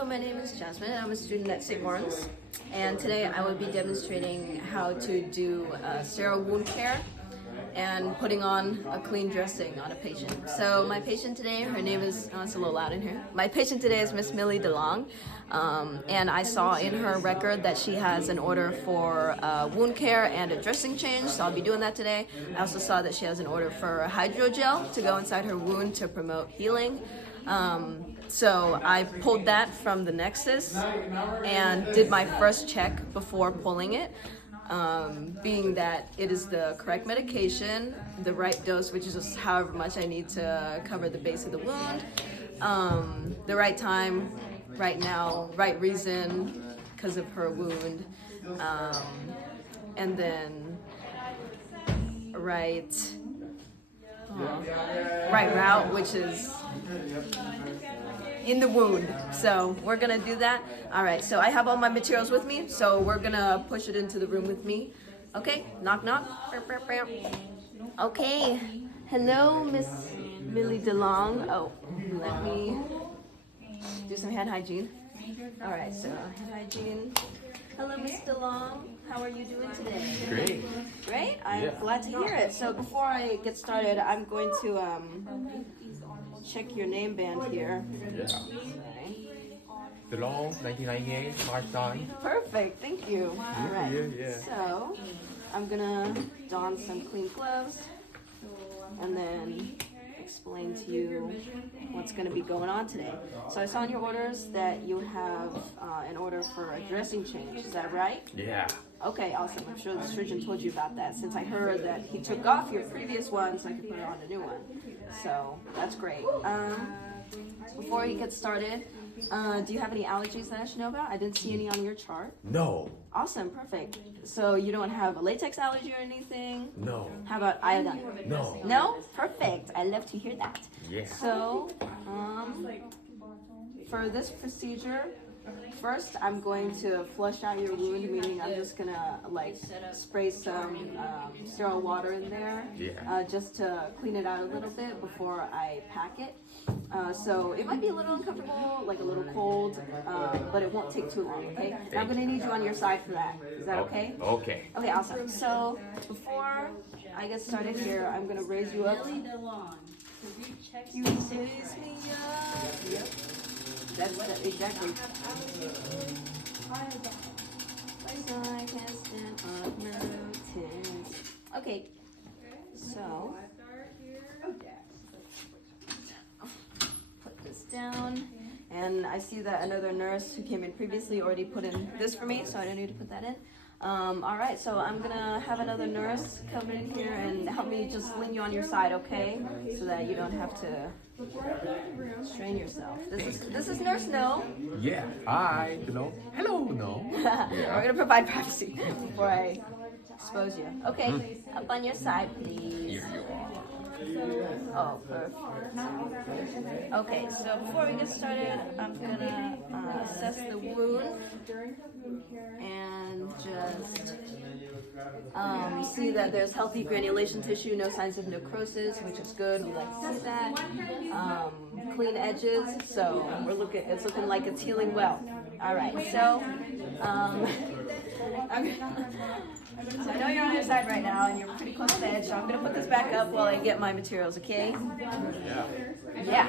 Hello, my name is Jasmine. I'm a student at St. Lawrence, and today I will be demonstrating how to do sterile wound care and putting on a clean dressing on a patient. So my patient today, her name is, it's a little loud in here. My patient today is Miss Millie DeLong, and I saw in her record that she has an order for wound care and a dressing change, so I'll be doing that today. I also saw that she has an order for a hydrogel to go inside her wound to promote healing. So I pulled that from the Nexus and did my first check before pulling it, being that it is the correct medication, the right dose, which is just however much I need to cover the base of the wound, the right time, right now, right reason because of her wound, and then right route, which is in the wound. So we're gonna do that. All right, so I have all my materials with me, so we're gonna push it into the room with me. Okay, knock knock. Okay, hello, Miss Millie DeLong. Oh, let me do some hand hygiene. All right, so hand hygiene. Hello, Miss DeLong. How are you doing today? Great. Great? I'm glad to hear it. So before I get started, I'm going to check your name band here. Yeah. DeLong, 1998, lifetime. Perfect, thank you. All right. Yeah. So I'm gonna don some clean gloves and then explain to you what's going to be going on today. So I saw in your orders that you have an order for a dressing change. Is that right? Yeah. Okay, awesome. I'm sure the surgeon told you about that since I heard that he took off your previous one so I could put it on a new one. So that's great. Before you get started, do you have any allergies that I should know about? I didn't see any on your chart. No. Awesome, perfect. So you don't have a latex allergy or anything? No. How about iodine? No. No? Perfect. I love to hear that. Yeah. So, for this procedure, first I'm going to flush out your wound, meaning I'm just gonna like spray some sterile water in there, just to clean it out a little bit before I pack it. So it might be a little uncomfortable, like a little cold, but it won't take too long, okay? I'm gonna need you on your side for that. Is that okay? Okay. Okay, awesome. So before I get started here, I'm gonna raise you up. You raise me up. Yep. That's the, exactly. Okay, so put this down, and I see that another nurse who came in previously already put in this for me, so I don't need to put that in. All right, so I'm gonna have another nurse come in here and help me just lean you on your side, okay? So that you don't have to strain yourself. This is Nurse No. Yeah. Hi. Hello. Hello. No. We're gonna provide privacy before I expose you. Okay, up on your side, please. Here you are. Oh, perfect. Okay, so before we get started, I'm gonna assess the wound and just see that there's healthy granulation tissue, no signs of necrosis, which is good. We like to see that. Clean edges, so it's looking like it's healing well. All right, so so I know you're on your side right now and you're pretty close to the edge, so I'm gonna put this back up while I get my materials, okay? Yeah. Yeah.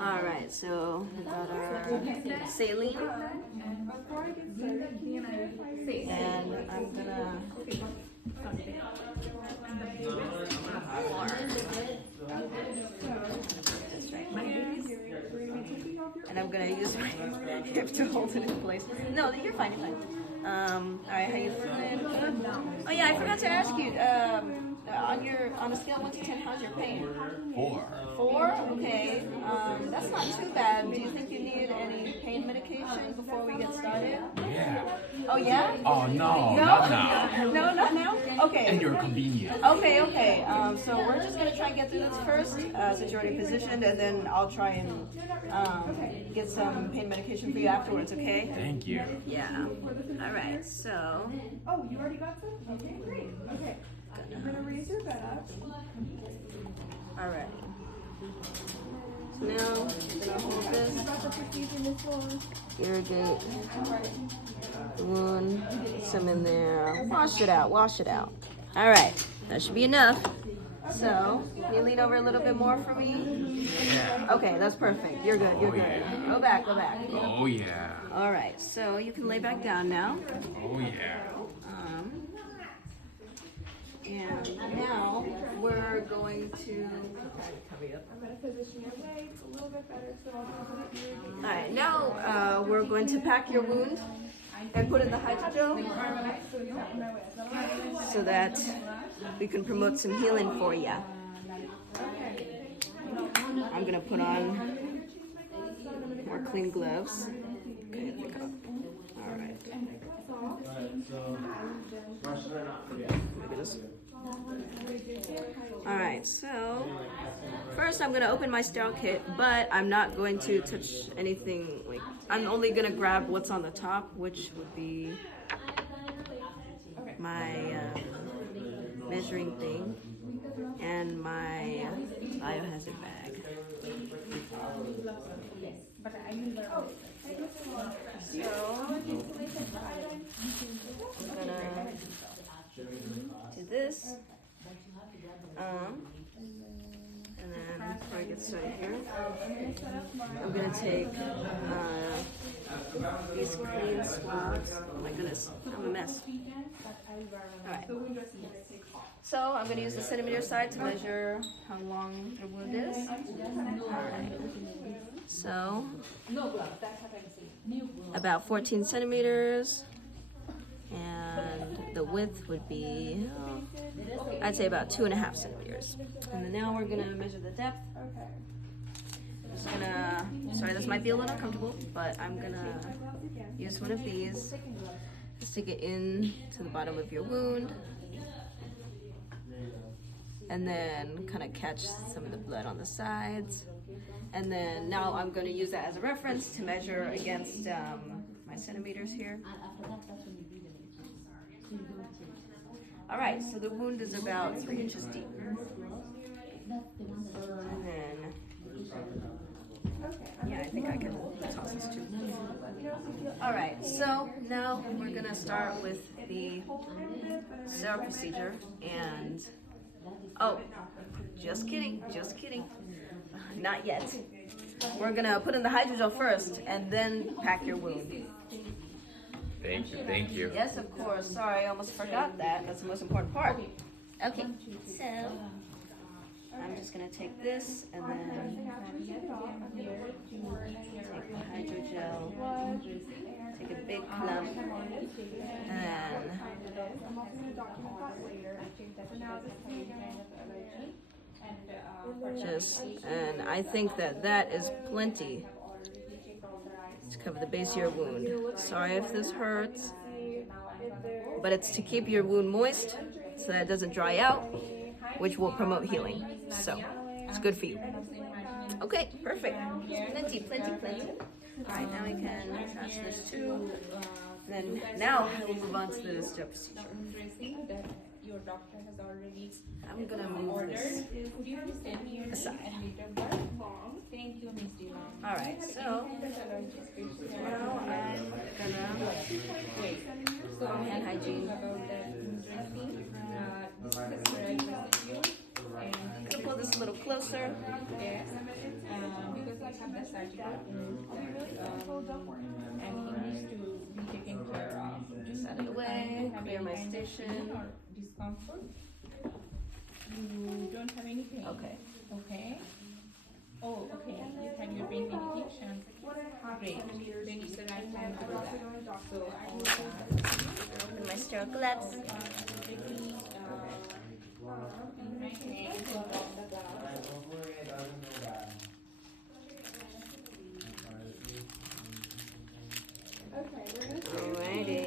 All right, so we got our saline, and I'm gonna and I'm gonna use my hip to hold it in place. No, you're fine, you're fine. All right, how you feeling? Oh yeah, I forgot to ask you. On a scale of 1 to 10, how's your pain? 4. 4? Okay. That's not too bad. Do you think you need any pain medication before we get started? Yeah. Oh yeah? Oh no. Not now. No, not now? Okay. And you're convenient. Okay. So we're just gonna try and get through this first, since you're already positioned, and then I'll try and get some pain medication for you afterwards, okay? Thank you. Yeah. All right, so. Oh, you already got some? Okay, great. Okay. I'm gonna raise your bed up. All right. Now, I'm gonna hold this, irrigate the wound, put some in there, wash it out, wash it out. All right, that should be enough. So, can you lean over a little bit more for me? Yeah. Okay, that's perfect. You're good, you're Oh, good. yeah. Go back, go back. Oh yeah. All right, so you can lay back down now. Oh yeah. And now we're going to cover you up. I'm going to position your legs a little bit better so I'll do the All right, now we're going to pack your wound and put in the hydrogel so that we can promote some healing for you. I'm gonna put on more clean gloves. Okay, pick up. All right. Look at this. All right, so first I'm gonna open my sterile kit, but I'm not going to touch anything. Like, I'm only gonna grab what's on the top, which would be my measuring thing and my biohazard bag. So I'm gonna do this. And then before I get started here, I'm gonna take these clean swabs. Oh my goodness, I'm a mess. Alright. So I'm gonna use the centimeter side to measure how long the wound is. Alright. So about 14 centimeters. And the width would be, I'd say about 2.5 centimeters. And then now we're gonna measure the depth. Just gonna, sorry, this might be a little uncomfortable, but I'm gonna use one of these, stick it in to the bottom of your wound, and then kind of catch some of the blood on the sides. And then now I'm gonna use that as a reference to measure against my centimeters here. All right, so the wound is about 3 inches deep. And then, yeah, I think I can toss this too. All right, so now we're gonna start with the sterile procedure. And, oh, just kidding, not yet. We're gonna put in the hydrogel first and then pack your wound. Thank you. Thank you. Yes, of course. Sorry, I almost forgot that. That's the most important part. Okay, so I'm just gonna take this and then take the hydrogel, take a big clump, and I think that is plenty to cover the base of your wound. Sorry if this hurts, but it's to keep your wound moist so that it doesn't dry out, which will promote healing. So it's good for you. Okay, perfect. Plenty. All right, now we can attach this too. Then now we'll move on to the sterile procedure. I'm gonna move this aside. All right, so now I'm gonna hand hygiene. I'm gonna pull this a little closer. Because I have the surgical and he needs to be taken care of. Just out of the way, clear my station. Or discomfort. You don't have any pain. Okay. Okay. Oh, okay. You had your pain medication. Great. Then it's the right time to do that. So I will Open my sterile gloves. taking in my hand. Alrighty.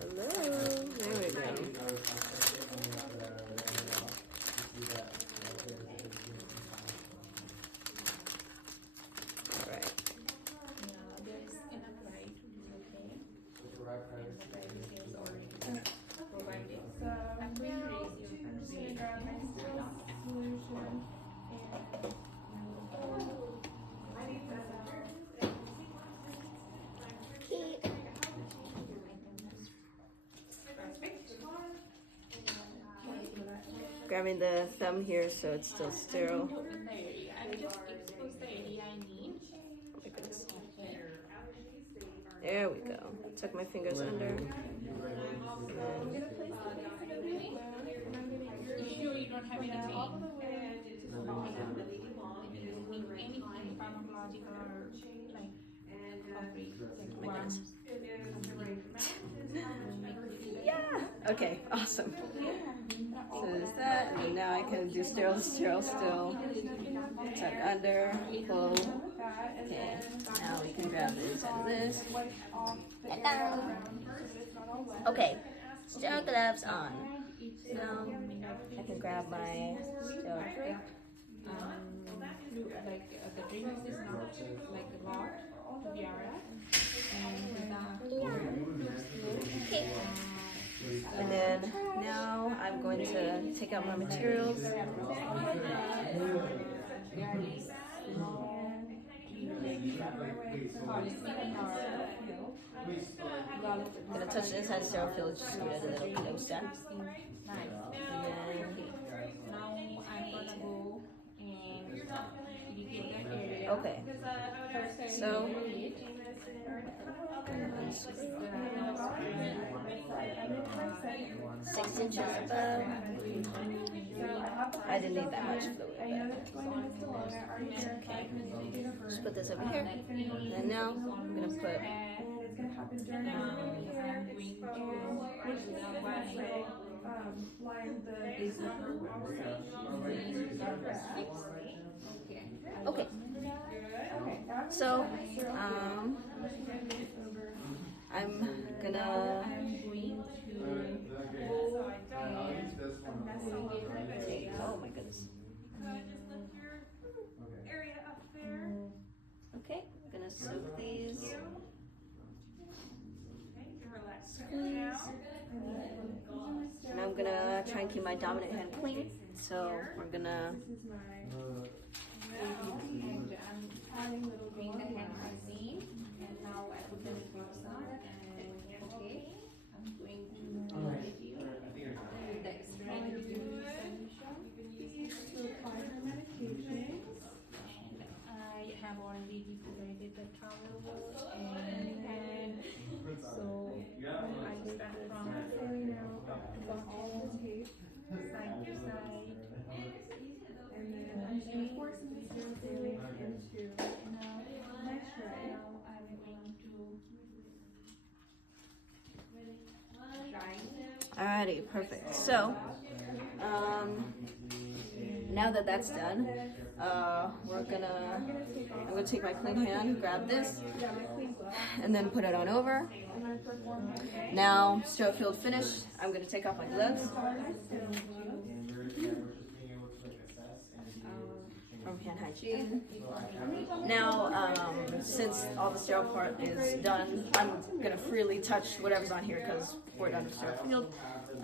Hello. There we go. Alright. There is enough light. Okay. grabbing the thumb here so it's still sterile. Open the area. I will just expose the area I need. Oh my goodness. Okay. There we go. Tuck my fingers under. And then, You sure you don't have any pain? Anything pharmacological or like concrete, like my goodness. worms? Yeah. Okay. Awesome. So there's that, and now I can do sterile to sterile still. Tuck under, pull. Okay. Now we can grab the inside of this. Ta-da! Okay. Sterile gloves on. Now I can grab my sterile drink. Like the drink is not like a lot to be Okay. And then now I'm going to take out my materials. I'm gonna touch the inside of the sterile field, just give it a little closer. Nice. And Now I'm gonna go and irrigate the area. okay. So 6 inches above. I didn't need that much fluid, but it's okay. Just put this over here. And now I'm gonna put okay. So I'm gonna take, oh my goodness. Okay, I'm gonna soak these. Squeeze. And I'm gonna try and keep my dominant hand clean. So we're gonna Bring the hand clean, and now I put them gloves on. And okay, I'm going to give you the extreme solution. To apply her medication. And I have already dehydrated the towel and so I start from Filling out all the tape. side to side. And then I'm just going to force the sterile saline into my tray. Now I'm going to dry. alrighty, perfect. So now that that's done, I'm gonna take my clean hand, grab this, and then put it on over. Now, sterile field finished. I'm gonna take off my gloves from hand hygiene. Now, since all the sterile part is done, I'm gonna freely touch whatever's on here because we're done with sterile field.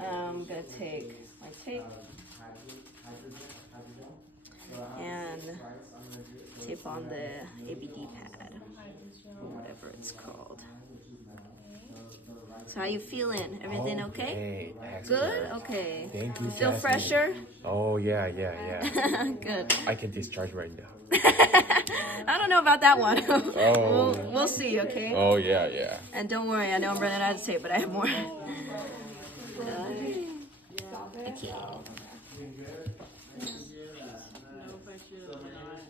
I'm gonna take my tape and tape on the ABD pad, or whatever it's called. So how you feeling? Everything okay? Good? Okay. Thank you, You feel Jasmine. fresher? Oh yeah. Good. I can discharge right now. I don't know about that one. Oh. we'll see, okay? Oh yeah. And don't worry, I know I'm running out of tape, but I have more. Okay.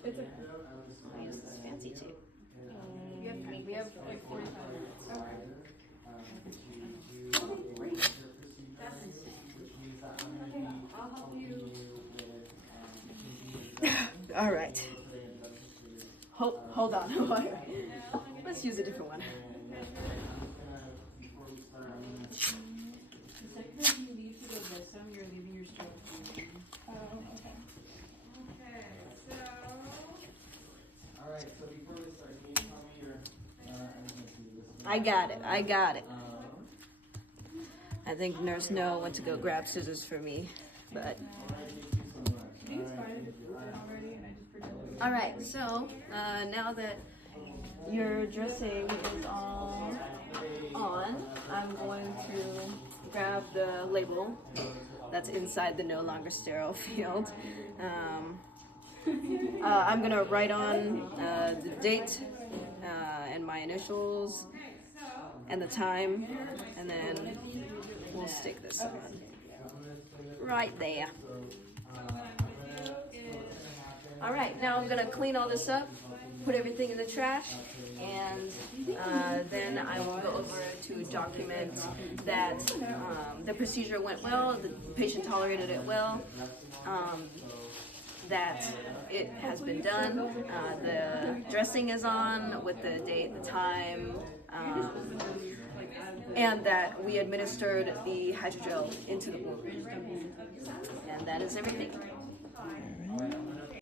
I use this fancy tape. We have like 45 minutes. All right. Hold on. Let's use a different one. I got it. I think nurse No went to go grab scissors for me, but. All right, so now that your dressing is all on, I'm going to grab the label that's inside the no longer sterile field. I'm gonna write on the date and my initials and the time, and then we'll stick this on right there. All right, now I'm gonna clean all this up, put everything in the trash, and then I will go over to document that the procedure went well, the patient tolerated it well, that it has been done, the dressing is on with the date, the time, and that we administered the hydrogel into the wound. And that is everything.